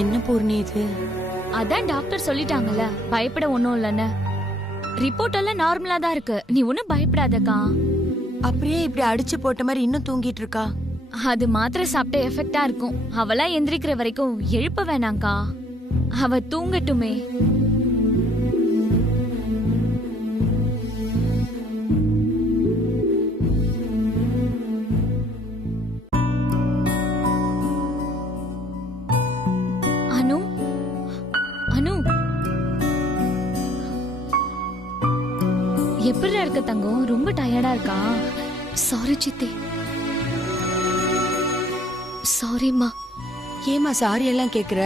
என்ன பூர்ணி இது? அதான் டாக்டர் சொல்லிட்டாங்கல்ல, பயப்பட ஒண்ணும் இல்லன்னு. ரிப்போர்ட் எல்லாம் நார்மலா தான் இருக்கு, நீ ஒன்னும் பயப்படாதக்கா. அப்படியே இப்படி அடிச்சு போட்ட மாதிரி இன்னும் தூங்கிட்டு இருக்கா? அது மாத்திரை சாப்பிட்ட எஃபெக்டா இருக்கும். அவளா எந்திரிக்கிற வரைக்கும் எழுப்ப வேணாங்க்கா, அவ தூங்கட்டுமே. அனு, அனு, எப்படி இருக்க தங்கம்? ரொம்ப டயர்டா இருக்கா? சாரி சித்தி, சாரிம்மா. ஏமா சாரி எல்லாம் கேக்குற?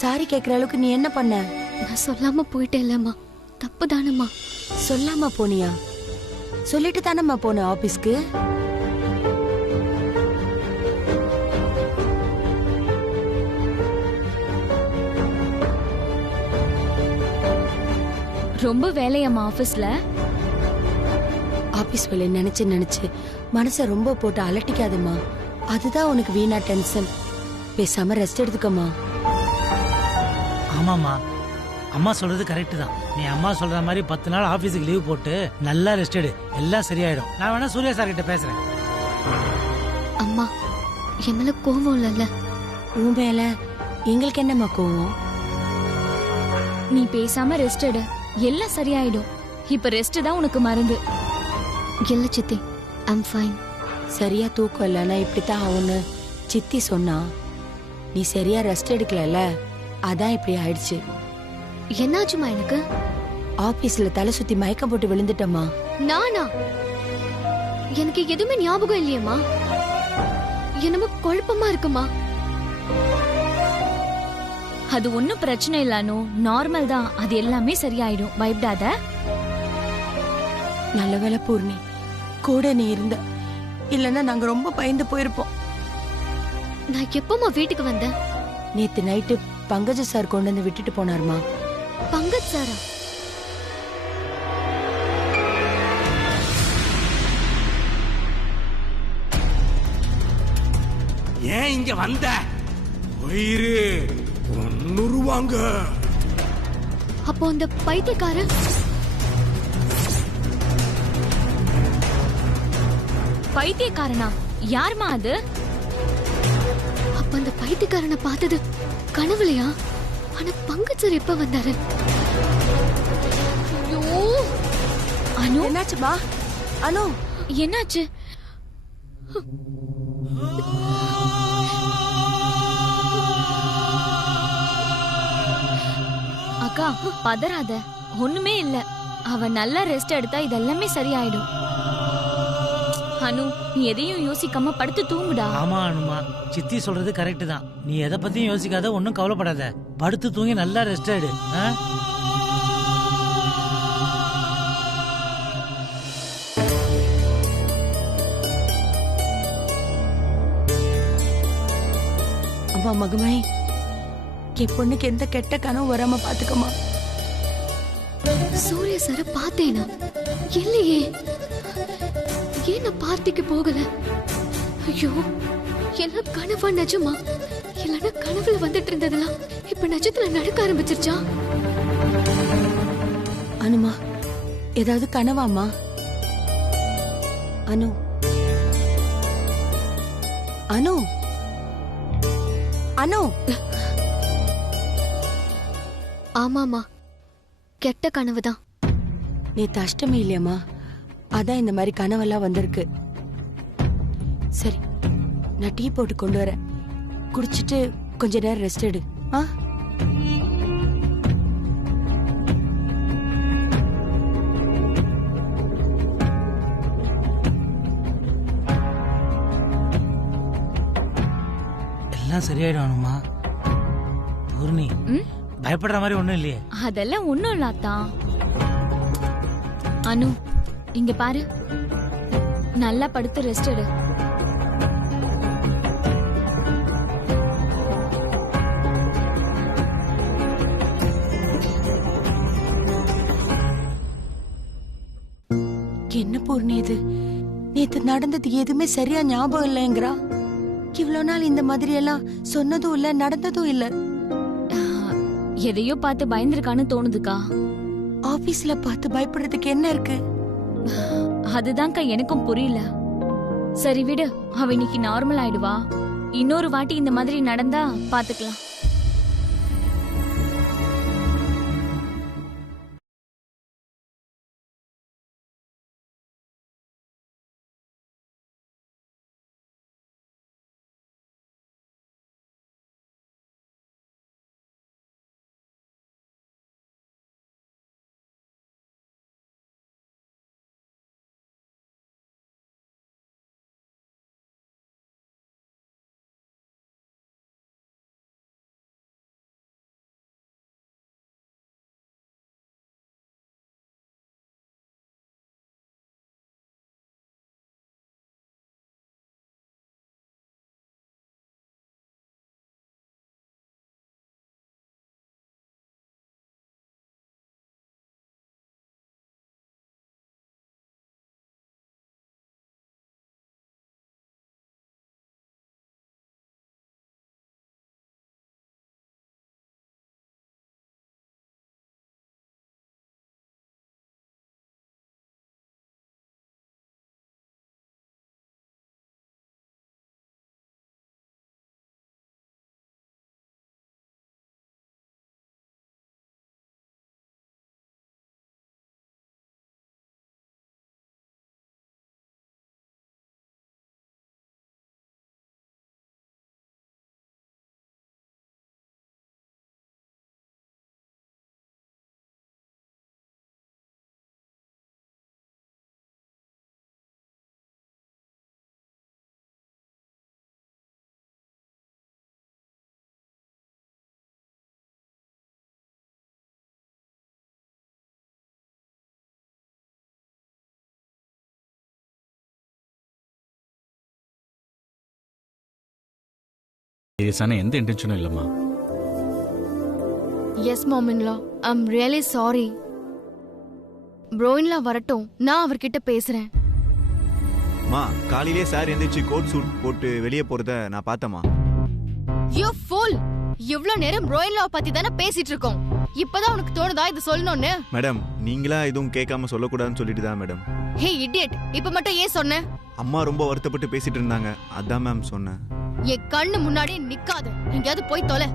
சாரி கேக்குற அளவுக்கு நீ என்ன பண்ண? நான் சொல்லாம போயிட்டேன்லம்மா, தப்பு தானம்மா. சொல்லாம போனியா? சொல்லிட்டு தானம்மா போன ஆபீஸ்க்கு? ரொம்ப வேலையாமா ஆபீஸ்ல? ஆபீஸ் வேலை நினைச்சு நினைச்சு மனச ரொம்ப போட்டு அலட்டிக்காதம்மா. அதுதான் உனக்கு வீணா டென்ஷன். பேசாம ரெஸ்ட் எடுத்துக்கம்மா. ஆமாம்மா, அம்மா சொல்றது கரெக்ட் தான். நீ அம்மா சொல்ற மாதிரி 10 நாள் ஆபீஸுக்கு லீவ் போட்டு நல்லா ரெஸ்ட் எடு, எல்லாம் சரியாயிடும். நான் வேணா சூர்யா சார் கிட்ட பேசுறேன். அம்மா, என் மேல கோவம் இல்லைல்ல? உன் மேல எங்களுக்கு என்னம்மா கோவம்? நீ பேசாம ரெஸ்ட் எடு, எல்லாம் சரியாயிடும். இப்ப ரெஸ்ட் தான் உனக்கு மருந்து. இல்ல சித்தி, ஐம் ஃபைன். சரியா தூக்கம் இல்லைன்னா இப்படித்தான் ஆகும்னு சித்தி சொன்னா. நீ சரியா ரெஸ்ட் எடுக்கல, அதான் இப்படி ஆயிடுச்சு. என்னாச்சுமா எனக்கு? ஆபீஸ்ல தலை சுத்தி மயக்கம் போட்டு விழுந்துட்டம்மா. நானா? எனக்கு எதுவுமே ஞாபகம் இல்லையம்மா. என்னமோ குழப்பமா இருக்குமா. அது ஒன்னும் பிரச்சனை இல்ல, நார்மல் தான். அது எல்லாமே சரியாயிடும், பயப்படாத. நல்ல வேளை பூர்ணி, கூட நீ இருந்த. இல்லன்னா நாங்க ரொம்ப பயந்து போயிருப்போம். நான் எப்பமா வீட்டுக்கு வந்தேன்? நேத்து நைட்டு பங்கஜ சார் கொண்டு வந்து விட்டுட்டு போனாருமா. பங்கஜ் சாரா? ஏன் இங்க வந்த? உயிரு ஒன்னுருவாங்க. அப்போ அந்த பைத்தியக்காரன் பைத்தியக்காரனா? யாருமா அது? அப்ப அந்த பைத்தியக்காரனை பார்த்தது கனவுலையா? ஆனா பங்கஜ் சார் எப்ப வந்தாரு? ஐயோ, அனு, என்னாச்சுமா? அனு, என்னாச்சு? அக்கா, பதறாத, ஒண்ணுமே இல்ல. அவ நல்லா ரெஸ்ட் எடுத்தா இதெல்லாமே சரியாயிடும். அனு, நீ எதையும் யோசிக்காம படுத்து தூங்குடா. ஆமா அனுமா, சித்தி சொல்றது கரெக்ட் தான். நீ எதை பத்தியும் யோசிக்காத, ஒன்னும் கவலைப்படாத. படுத்து தூங்கி நல்லா ரெஸ்ட் எடு. அம்மா மகமே, என் பொண்ணுக்கு எந்த கெட்ட கனவு வராம பாத்துக்கமா. சூர்யா சார பார்த்தேனா? இல்லையே. ஏன் நான் பார்ட்டிக்கு போகல? ஐயோ, என்ன கனவா நிஜமா? இல்லன்னா கனவுல வந்துட்டு இருந்ததெல்லாம் இப்ப நிஜத்துல நடக்க ஆரம்பிச்சிருச்சா? அனுமா, ஏதாவது கனவாமா? அனு, அனு, அனு. ஆமாமா, கெட்ட கனவுதான். நேத்து அஷ்டமி இல்லையம்மா, அதான் இந்த மாதிரி கனவெல்லாம் வந்திருக்கு. சரி, நான் டீ போட்டு கொண்டு வரேன். குடிச்சிட்டு கொஞ்ச நேரம் ரெஸ்ட் எடு. எல்லாம் சரியாயிடும் அனுமா. பூர்ணி, பயப்படுற மாதிரி ஒண்ணும் இல்லையே? அதெல்லாம் ஒண்ணும் இல்லாதான். அனு, இங்க பாரு, நல்லா படுத்து ரெஸ்ட் எடு. என்ன பூர்ணி இது? நேத்து நடந்தது எதுவுமே சரியா ஞாபகம் இல்லைங்கிறா. எனக்கு இவ்வளவு நாள் இந்த மாதிரி எல்லாம் சொன்னதும் இல்ல நடந்ததும் இல்ல. எதையோ பார்த்து பயந்துருக்கான்னு தோணுதுக்கா. ஆபீஸ்ல பார்த்து பயப்படுறதுக்கு என்ன இருக்கு? அதுதான்க்கா எனக்கும் புரியல. சரி விடு, அவ இன்னைக்கு நார்மல் ஆயிடுவா. இன்னொரு வாட்டி இந்த மாதிரி நடந்தா பாத்துக்கலாம். சீரியஸான எந்த இன்டென்ஷனும் இல்லம்மா. எஸ் மாமின்லா, ஐம் ரியலி சாரி. ப்ரோயின்லா வரட்டும், நான் அவர்கிட்ட பேசுறேன். மா, காலையிலே சார் எந்திரிச்சு கோட் சூட் போட்டு வெளியே போறத நான் பார்த்தேம்மா. You pool! இவ்ளோ நேரம் ப்ரோயின்லாவை பத்தி தானே பேசிட்டு இருக்கோம். இப்பதான் உனக்கு தோணுதா இது சொல்லணும்னு? மேடம், நீங்களா எதுவும் கேட்காம சொல்லக்கூடாதுன்னு சொல்லிட்டு தான் மேடம். ஹே இடியட், இப்ப மட்டும் ஏன் சொன்ன? அம்மா ரொம்ப வருத்தப்பட்டு பேசிட்டு இருந்தாங்க, அதான் மேம் சொன்னேன். என் கண்ணு முன்னாடியே நிக்காத, எங்கேயாவது போய் தொலை.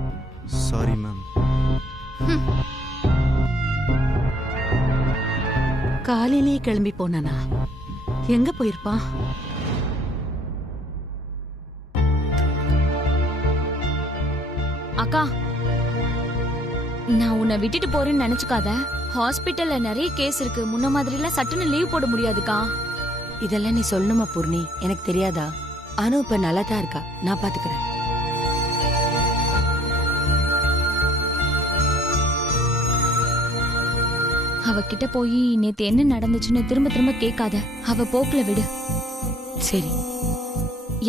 Sorry ma'am. காலையிலேயே கிளம்பி போனானா? எங்க போயிருப்பான்? அக்கா, நான் உன்னை விட்டுட்டு போறேன்னு நினைச்சுக்காத. ஹாஸ்பிட்டல்ல நிறைய கேஸ் இருக்கு. முன்ன மாதிரி எல்லாம் சட்டுன்னு லீவ் போட முடியாதுக்கா. இதெல்லாம் நீ சொல்லணுமா பூர்ணி? எனக்கு தெரியாதா? அனு இப்ப நல்லா தான் இருக்கா, நான் பாத்துக்கிறேன். அவகிட்ட போய் நேத்து என்ன நடந்துச்சுன்னு திரும்ப திரும்ப கேட்காத. அவ போக்குல விடு. சரி,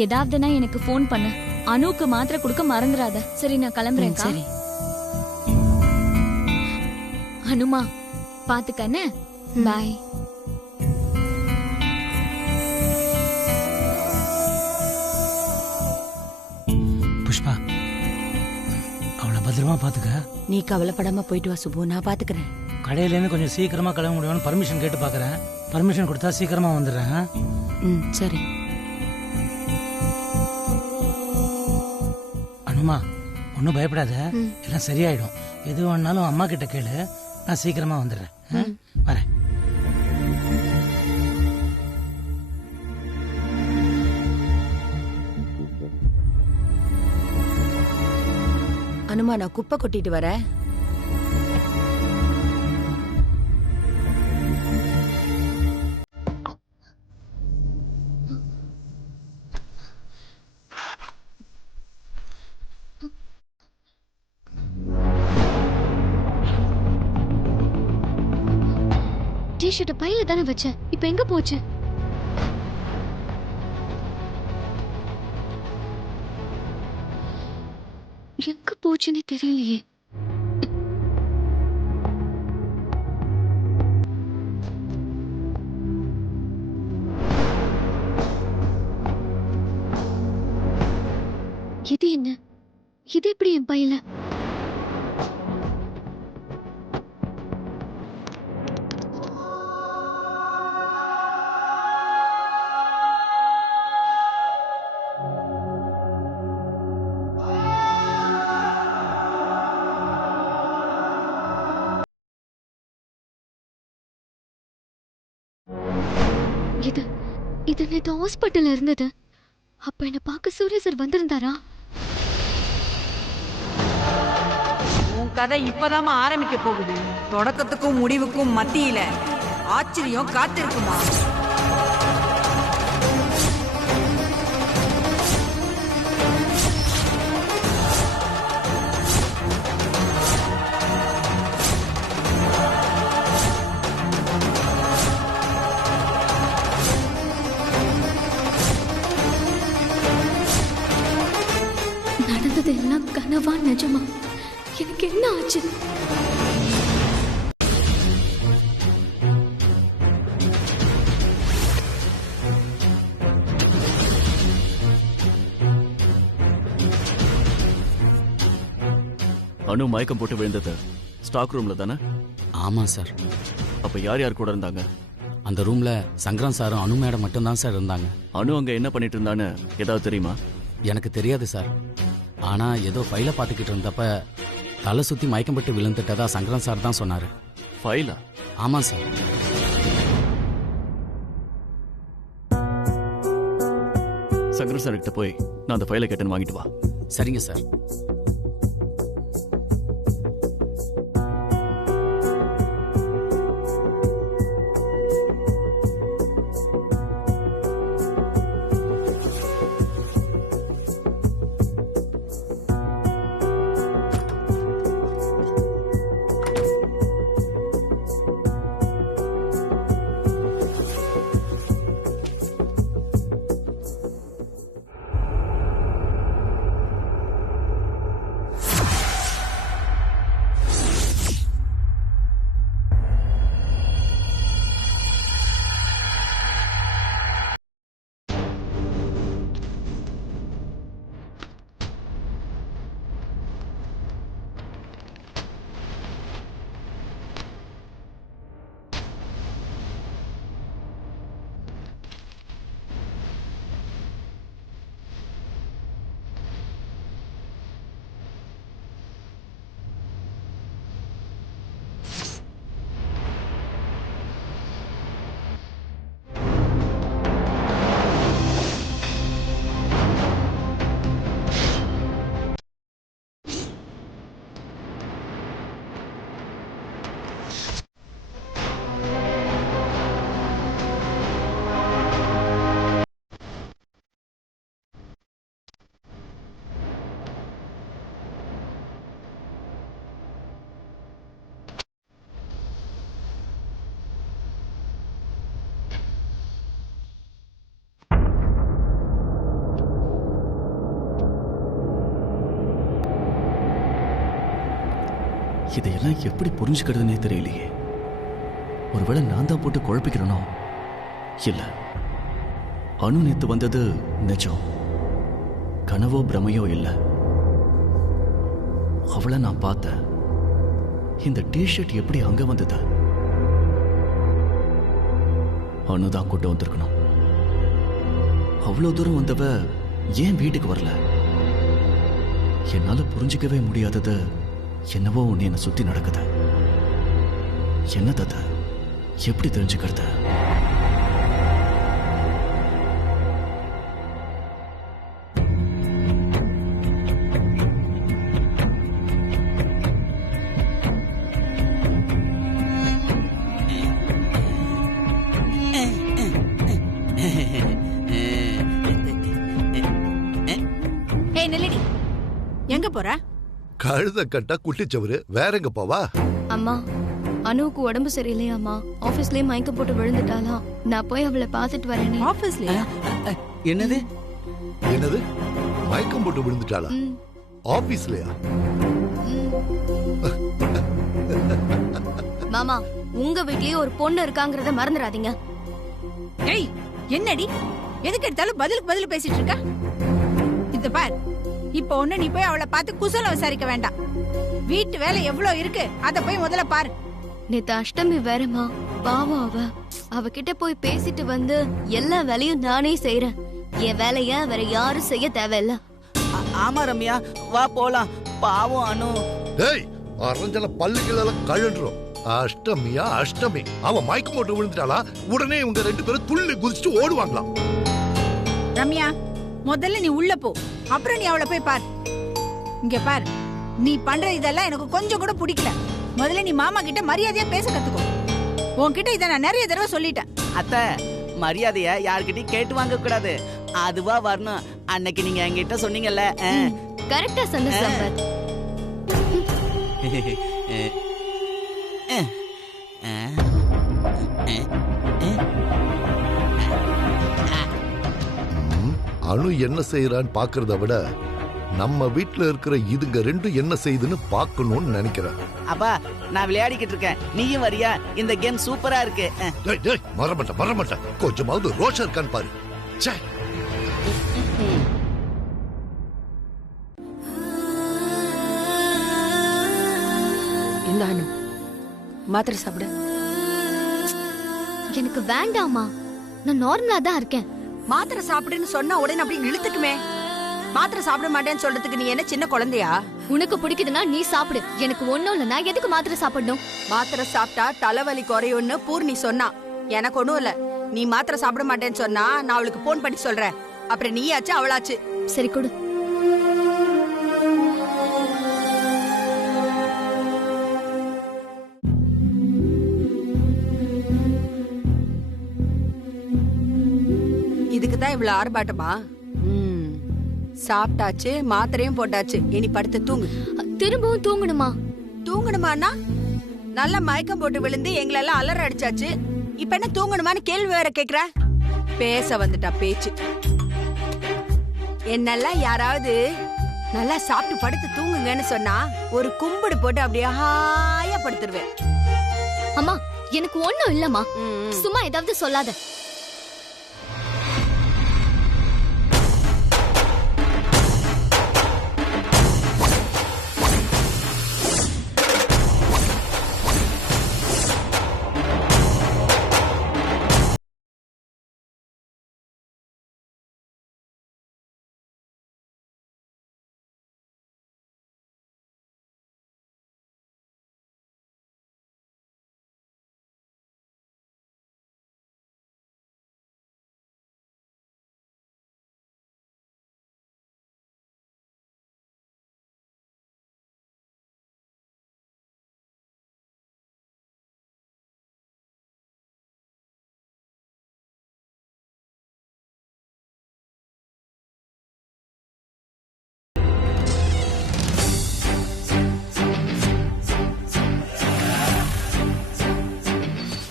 ஏதாவதுன்னா எனக்கு ஃபோன் பண்ணு. அனுக்கு மாத்திரை கொடுக்க மறந்துடாத. சரி, நான் கிளம்புறேன். சரி. அனுமா, பாத்துக்கன்னு. பாய். புஷ்பா, அவளை பத்திரமா பாத்துக்க. நீ கவலைப்படாம போயிட்டு வா சுபு, நான் பாத்துக்கிறேன். கடையிலேருந்து கொஞ்சம் சீக்கிரமா கிளம்ப முடியும்னு பர்மிஷன் கேட்டு பாக்குறேன். பர்மிஷன் கொடுத்தா சீக்கிரமா வந்துடுறேன். சரி. அனுமா, ஒன்றும் பயப்படாத, எல்லாம் சரியாயிடும். எது வேணாலும் அம்மா கிட்ட கேளு, நான் சீக்கிரமா வந்துடுறேன். வரேன். அனுமா, நான் குப்பை கொட்டிட்டு வரேன். டிஷர்ட் பையில தானே வச்சேன், இப்ப எங்க போச்சு? எங்க போச்சுன்னு தெரியலையே. இது என்ன? இது எப்படி என் பையில? இது இது நேத்து ஹாஸ்பிட்டல்ல இருந்தது. அப்ப என்ன பார்க்க சூர்யா சார் வந்திருந்தாரா? உன் கதை இப்பதாம்மா ஆரம்பிக்க போகுது. தொடக்கத்துக்கும் முடிவுக்கும் மத்தியில ஆச்சரியம் காத்திருக்குமா? நடந்தது எல்லாம் கனவா நிஜமா? எனக்கு என்ன ஆச்சு? அனு மயக்கம் போட்டு விழுந்தது ஸ்டாக் ரூம்ல தானே? ஆமா சார். அப்ப யார் யார் கூட இருந்தாங்க? அந்த ரூம்ல சங்கரன் சாரும் அனு மேடம் மட்டும் தான் சார் இருந்தாங்க. அனு அங்க என்ன பண்ணிட்டு இருந்தான்னு ஏதாவது தெரியுமா? எனக்கு தெரியாது சார். ஆனா ஏதோ ஃபைலை பார்த்துக்கிட்டு இருந்தப்ப தலை சுத்தி மயக்கம் போட்டு விழுந்துட்டதா சங்கரன் சார் தான் சொன்னாரு. ஃபைலா? ஆமா சார். சங்கரன் சார் கிட்ட போய் நான் அந்த ஃபைலை கேட்டேன்னு வாங்கிட்டு வா. சரிங்க சார். இதையெல்லாம் எப்படி புரிஞ்சுக்கிறதுனே தெரியலையே. ஒருவேளை நான் தான் போட்டு குழப்பிக்கிறனோ? இல்ல, அனு நேத்து வந்தது நிஜம். கனவோ பிரமையோ இல்ல. அவளை நான் பார்த்தேன். இந்த டிஷர்ட் எப்படி அங்க வந்தது? அனுதான் கூட்ட வந்திருக்கணும். அவ்வளவு தூரம் வந்தவ ஏன் வீட்டுக்கு வரல? என்னால புரிஞ்சிக்கவே முடியாதது என்னவோ ஒன்று என்னை சுத்தி நடக்குது. என்னது அது? எப்படி தெரிஞ்சுக்கிறது? ஏய் நெல்லடி, எங்க போற? கழுத கட்டா குட்டிச்சவரு, வேற எங்க போவா? அம்மா, அனுவுக்கு உடம்பு சரியில்லையாம்மா. ஆபீஸ்லயே மயக்கம் போட்டு விழுந்துட்டாலாம். நான் போய் அவளை பார்த்துட்டு வரேனே. ஆபீஸ்லயா? என்னது? என்னது? மயக்கம் போட்டு விழுந்துட்டாளா? ஆபீஸ்லயா? மாமா, உங்க வீட்லயே ஒரு பொண்ணு இருக்காங்கறத மறந்துடாதீங்க. ஏய், என்னடி எதுக்கு எடுத்தாலும் பதிலுக்கு பதில் பேசிட்டு இருக்க? இந்த பார், இப்ப ஒண்ணு நீ போய் அவளை பார்த்து குசலம் விசாரிக்க வேண்டாம். வீட்டு வேலை எவ்வளவு இருக்கு அத போய் முதல்ல பாரு. நேத்து அஷ்டமி வேறமா, பாவம் அவகிட்ட போய் பேசிட்டு வந்து எல்லா வேலையும் நானே செய்யறேன். என் வேலைய வேற யாரும் செய்ய தேவையில்ல. ஆமா ரம்யா, வா போலாம். பாவம் அனு. டேய், அரஞ்சல பல்லுகளெல்லாம் கழண்டுரும். அஷ்டமியா அஷ்டமி, அவ மயக்கம் போட்டு விழுந்துட்டாளா உடனே இவங்க 2 பேரும் துள்ளி குதிச்சுட்டு ஓடுவாங்களாம். ரம்யா, முதல்ல நீ உள்ள போ, அப்புறம் நீ அவளை போய் பாரு. இங்க பாரு, நீ பண்ற இதெல்லாம் எனக்கு கொஞ்சம் கூட பிடிக்கல. முதல்ல நீ மாமா கிட்ட மரியாதையா பேச கத்துக்கோ. உன்கிட்ட இதை நான் நிறைய தடவை சொல்லிட்டேன். அத்தை, மரியாதைய யார்கிட்டயும் கேட்டு வாங்க கூடாது, அதுவா வரணும். அன்னைக்கு நீங்க என்கிட்ட சொன்னீங்கல்ல. கரெக்டா சொன்ன சம்பத். அனு என்ன செய்யறான்னு பாக்குறத விட நம்ம வீட்டுல இருக்கிற இதுங்க 2 என்ன செய்யுதுன்னு பாக்கணும்னு நினைக்கிறேன். அப்பா, நான் விளையாடிக்கிட்டு இருக்கேன், நீயும் வரியா? இந்த கேம் சூப்பரா இருக்கு. மறமாட்டேன். கொஞ்சமாவது ரோஷம் இருக்கான்னு பாரு. இந்த அனு மாத்திரை சாப்பிட. எனக்கு வேண்டாமா, நான் நார்மலா தான் இருக்கேன். மாத்திரை சாப்பிடுன்னு சொன்னா உடனே அப்படி இழுத்துக்குமே. மாத்திரை சாப்பிட மாட்டேன்னு சொல்றதுக்கு நீ என்ன சின்ன குழந்தையா? உனக்கு பிடிக்குதுன்னா நீ சாப்பிடு, எனக்கு ஒண்ணும் இல்ல. நான் எதுக்கு மாத்திரை சாப்பிடணும்? மாத்திரை சாப்பிட்டா தலைவலி குறையும்னு பூர்ணி சொன்னா. எனக்கு ஒண்ணும் இல்ல. நீ மாத்திரை சாப்பிட மாட்டேன்னு சொன்னா நான் அவளுக்கு போன் பண்ணி சொல்றேன். அப்புறம் நீயாச்சு அவளாச்சு. சரி கொடு. இதுக்குதான் இவ்வளவு ஆர்ப்பாட்டமா? சாப்பிட்டாச்சு, மாத்திரையும் போட்டாச்சு, இனி படுத்து தூங்கு. திரும்பவும் தூங்கணுமா? தூங்கணுமானா நல்ல மயக்கம் போட்டு விழுந்து எங்களெல்லாம் அலற அடிச்சாச்சு. இப்ப என்ன தூங்கணுமான்னு கேள்வி வேற கேக்குற? பேச வந்துட்டா பேச்சு. என்னெல்லாம் யாராவது நல்லா சாப்பிட்டு படுத்து தூங்குங்கன்னு சொன்னா ஒரு கும்பிடு போட்டு அப்படியே ஹாயா படுத்துருவேன். அம்மா, எனக்கு ஒண்ணும் இல்லம்மா, சும்மா ஏதாவது சொல்லாத.